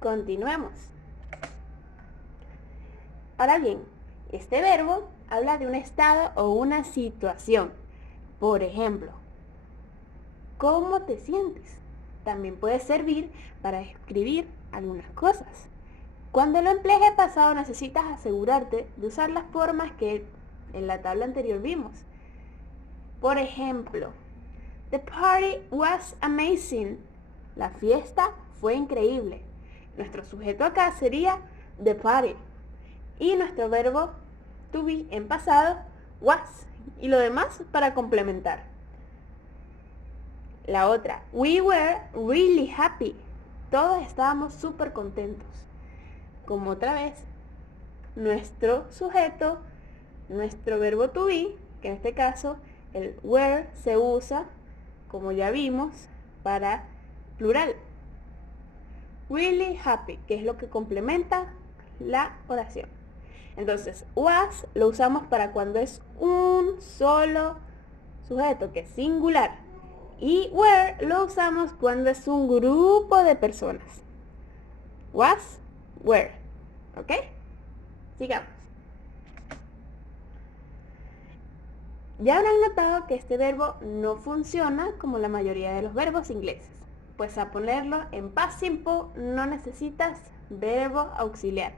Continuemos. Ahora bien, este verbo habla de un estado o una situación. Por ejemplo, ¿cómo te sientes? También puede servir para escribir algunas cosas. Cuando lo emplees en pasado necesitas asegurarte de usar las formas que en la tabla anterior vimos. Por ejemplo, the party was amazing. La fiesta fue increíble. Nuestro sujeto acá sería the party. Y nuestro verbo to be en pasado was. Y lo demás para complementar. La otra, we were really happy. Todos estábamos súper contentos. Como otra vez, nuestro sujeto, nuestro verbo to be, que en este caso el were se usa, como ya vimos, para plural. Really happy, que es lo que complementa la oración. Entonces, was lo usamos para cuando es un solo sujeto, que es singular. Y were lo usamos cuando es un grupo de personas. Was, were. ¿Ok? Sigamos. Ya habrán notado que este verbo no funciona como la mayoría de los verbos ingleses, pues a ponerlo en past simple no necesitas verbo auxiliar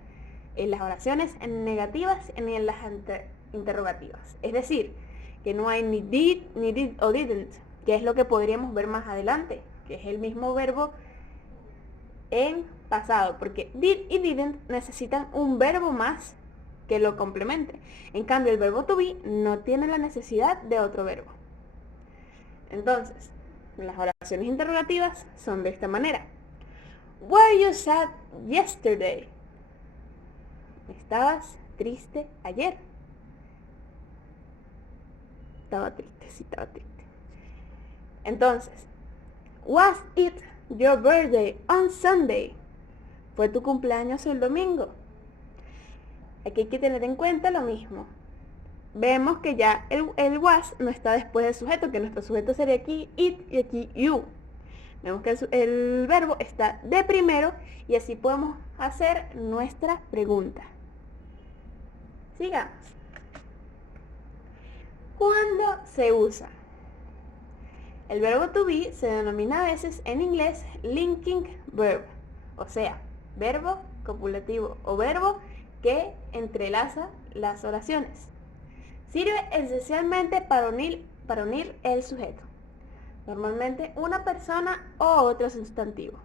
en las oraciones negativas ni en las interrogativas. Es decir, que no hay ni did o didn't, que es lo que podríamos ver más adelante, que es el mismo verbo en pasado, porque did y didn't necesitan un verbo más que lo complemente. En cambio, el verbo to be no tiene la necesidad de otro verbo. Entonces, las oraciones interrogativas son de esta manera. Were you sad yesterday? ¿Estabas triste ayer? Estaba triste, sí, estaba triste. Entonces, was it your birthday on Sunday? ¿Fue tu cumpleaños el domingo? Aquí hay que tener en cuenta lo mismo. Vemos que ya el was no está después del sujeto, que nuestro sujeto sería aquí it y aquí you. Vemos que el verbo está de primero y así podemos hacer nuestra pregunta. Sigamos. ¿Cuándo se usa? El verbo to be se denomina a veces en inglés linking verb, o sea, verbo copulativo o verbo que entrelaza las oraciones. Sirve esencialmente para unir el sujeto, normalmente una persona o otro sustantivo,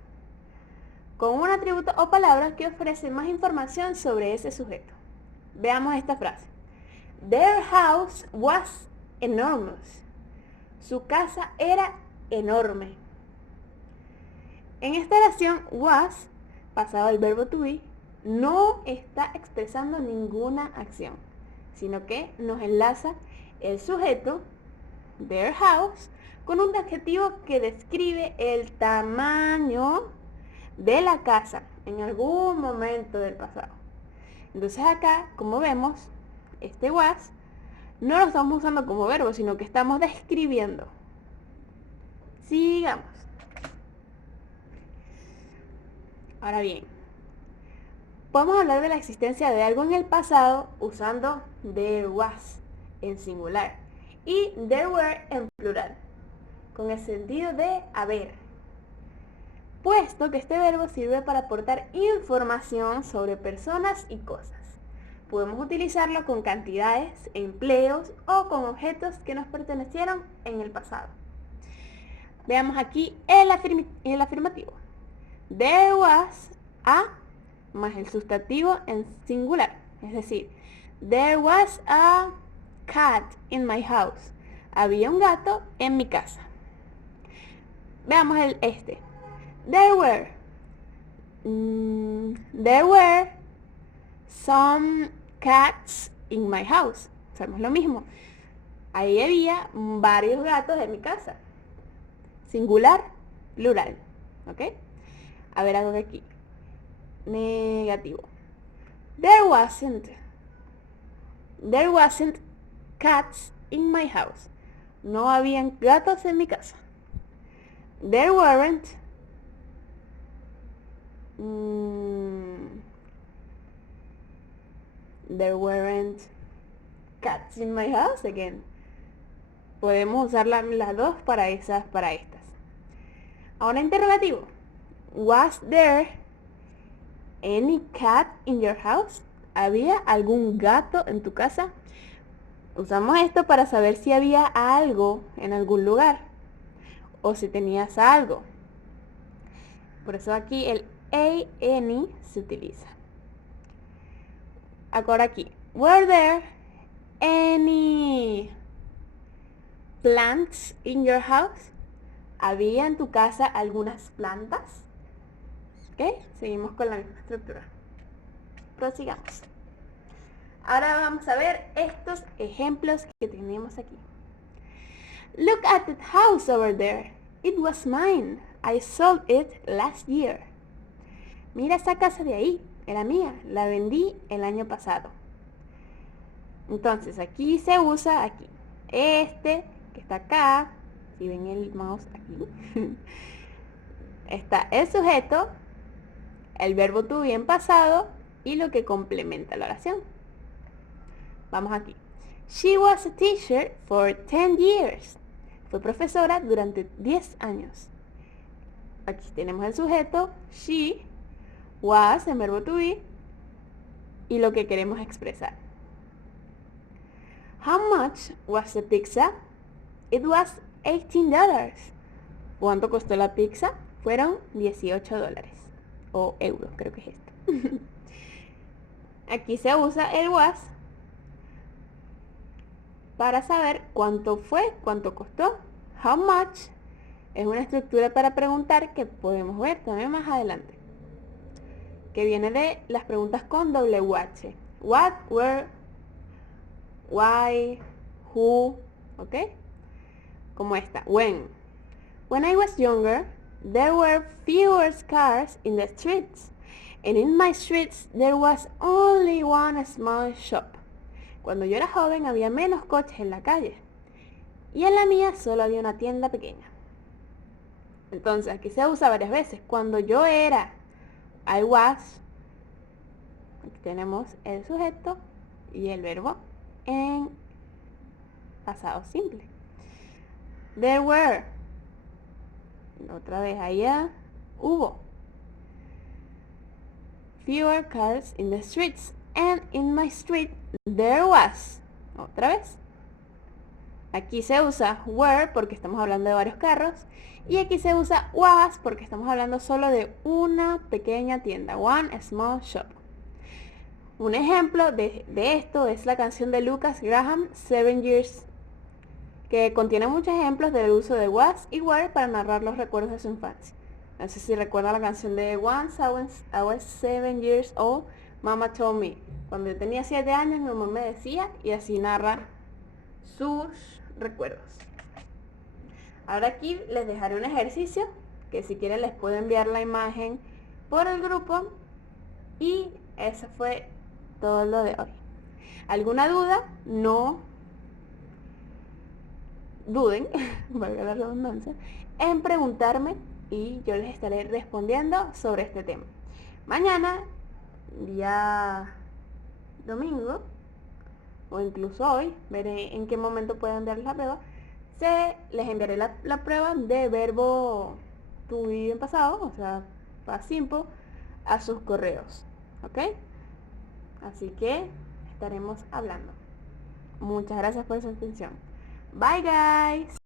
con un atributo o palabra que ofrece más información sobre ese sujeto. Veamos esta frase. Their house was enormous. Su casa era enorme. En esta oración, was, pasado al verbo to be, no está expresando ninguna acción, sino que nos enlaza el sujeto, their house, con un adjetivo que describe el tamaño de la casa en algún momento del pasado. Entonces acá, como vemos, este was no lo estamos usando como verbo, sino que estamos describiendo. Sigamos. Ahora bien, podemos hablar de la existencia de algo en el pasado usando there was en singular y there were en plural, con el sentido de haber, puesto que este verbo sirve para aportar información sobre personas y cosas. Podemos utilizarlo con cantidades, empleos o con objetos que nos pertenecieron en el pasado. Veamos aquí el afirmativo. There was a más el sustantivo en singular. Es decir, there was a cat in my house. Había un gato en mi casa. Veamos este. There were some cats in my house. Sabemos lo mismo. Ahí había varios gatos en mi casa. Singular, plural. ¿Ok? A ver algo de aquí. Negativo. There wasn't cats in my house. No habían gatos en mi casa. There weren't there weren't cats in my house again. Podemos usar las dos para estas. Ahora interrogativo. Was there any cat in your house? ¿Había algún gato en tu casa? Usamos esto para saber si había algo en algún lugar o si tenías algo. Por eso aquí el any se utiliza. Ahora aquí. Were there any plants in your house? ¿Había en tu casa algunas plantas? ¿Ok? Seguimos con la misma estructura. Prosigamos. Ahora vamos a ver estos ejemplos que tenemos aquí. Look at that house over there. It was mine. I sold it last year. Mira esa casa de ahí. Era mía. La vendí el año pasado. Entonces aquí se usa aquí. Este que está acá. Si ven el mouse aquí. Está el sujeto, el verbo to be en pasado y lo que complementa la oración. Vamos aquí. She was a teacher for 10 years. Fue profesora durante 10 años. Aquí tenemos el sujeto, she, was, el verbo to be, y lo que queremos expresar. How much was the pizza? It was $18. ¿Cuánto costó la pizza? Fueron $18. O euros, creo que es esto. Aquí se usa el was para saber cuánto fue, cuánto costó. How much es una estructura para preguntar que podemos ver también más adelante. Que viene de las preguntas con WH. What, where, why, who, ¿ok? Como esta. When I was younger, there were fewer cars in the streets. And in my streets there was only one small shop. Cuando yo era joven había menos coches en la calle. Y en la mía solo había una tienda pequeña. Entonces aquí se usa varias veces. Cuando yo era, I was. Aquí tenemos el sujeto y el verbo en pasado simple. There were. Otra vez allá hubo. Fewer cars in the streets. And in my street there was. Otra vez. Aquí se usa were porque estamos hablando de varios carros. Y aquí se usa was porque estamos hablando solo de una pequeña tienda. One small shop. Un ejemplo de esto es la canción de Lucas Graham, 7 Years, que contiene muchos ejemplos del uso de was y were para narrar los recuerdos de su infancia. No sé si recuerda la canción de Once I was 7 years old, Mama told me. Cuando yo tenía 7 años, mi mamá me decía, y así narra sus recuerdos. Ahora aquí les dejaré un ejercicio, que si quieren les puedo enviar la imagen por el grupo. Y eso fue todo lo de hoy. ¿Alguna duda? No duden, valga la redundancia, en preguntarme y yo les estaré respondiendo sobre este tema. Mañana, día domingo, o incluso hoy, veré en qué momento pueden enviarles la prueba. Les enviaré la prueba de verbo to be en pasado, o sea, past simple, a sus correos, ¿ok? Así que estaremos hablando. Muchas gracias por su atención. Bye guys.